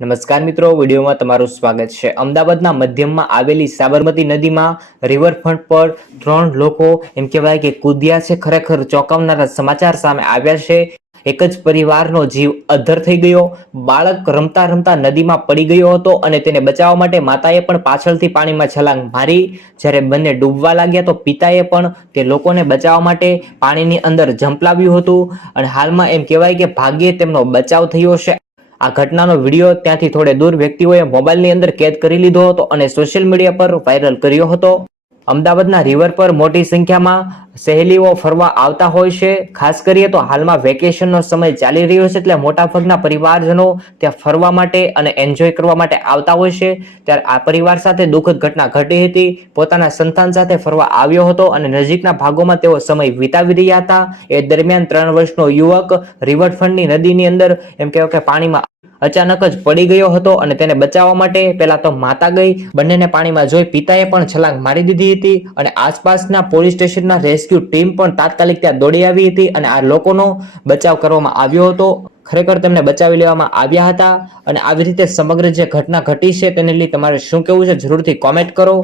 નમસ્કાર મિત્રો, વિડીયોમાં તમારું સ્વાગત છે। અમદાવાદના મધ્યમાં આવેલી સાબરમતી નદીમાં રિવરફ્રન્ટ પર 3 લોકો એમ કહેવાય કે કૂદ્યા છે। ખરેખર ચોંકાવનારા સમાચાર સામે આવ્યા છે। એક જ પરિવારનો જીવ અદ્ધર થઈ ગયો। બાળક રમતા રમતા નદીમાં પડી ગયો હતો અને તેને બચાવવા માટે માતાએ પણ પાછળથી પાણીમાં છલાંગ મારી। જ્યારે બંને ડૂબવા લાગ્યા તો પિતાએ પણ તે લોકોને બચાવવા માટે પાણીની અંદર ઝંપલાવ્યું હતું અને હાલમાં એમ કહેવાય કે ભાગ્યે તેમનો બચાવ થયો છે। આ ઘટનાનો વિડીયો ત્યાંથી થોડે દૂર વ્યક્તિઓએ મોબાઈલની અંદર કેદ કરી લીધો હતો અને સોશિયલ મીડિયા પર વાયરલ કર્યો હતો। અમદાવાદના રિવર પર મોટી સંખ્યામાં સહેલીઓ ફરવા આવતા હોય છે। ખાસ કરીએ તો હાલમાં વેકેશનનો સમય ચાલી રહ્યો છે, એટલે મોટાભાગના પરિવારજનો ત્યાં ફરવા માટે અને એન્જોય કરવા માટે આવતા હોય છે। ત્યારે આ પરિવાર સાથે દુઃખદ ઘટના ઘટી હતી। પોતાના સંતાન સાથે ફરવા આવ્યો હતો અને નજીકના ભાગોમાં તેઓ સમય વિતાવી રહ્યા હતા। એ દરમિયાન 3 વર્ષનો યુવક રિવરફ્રન્ટની નદીની અંદર એમ કહેવાય કે પાણીમાં અચાનક જ પડી ગયો હતો અને તેને બચાવવા માટે પહેલા તો માતા ગઈ, બંનેને પાણીમાં જોઈ પિતાએ પણ છલાંગ મારી દીધી હતી અને આસપાસના પોલીસ સ્ટેશનના રેસ્ક્યુ ટીમ પણ તાત્કાલિક ત્યાં દોડી આવી હતી અને આ લોકોનો બચાવ કરવામાં આવ્યો હતો। ખરેખર તેમને બચાવી લેવામાં આવ્યા હતા અને આવી રીતે સમગ્ર જે ઘટના ઘટી છે તેને લઈ તમારે શું કહેવું છે જરૂરથી કોમેન્ટ કરો।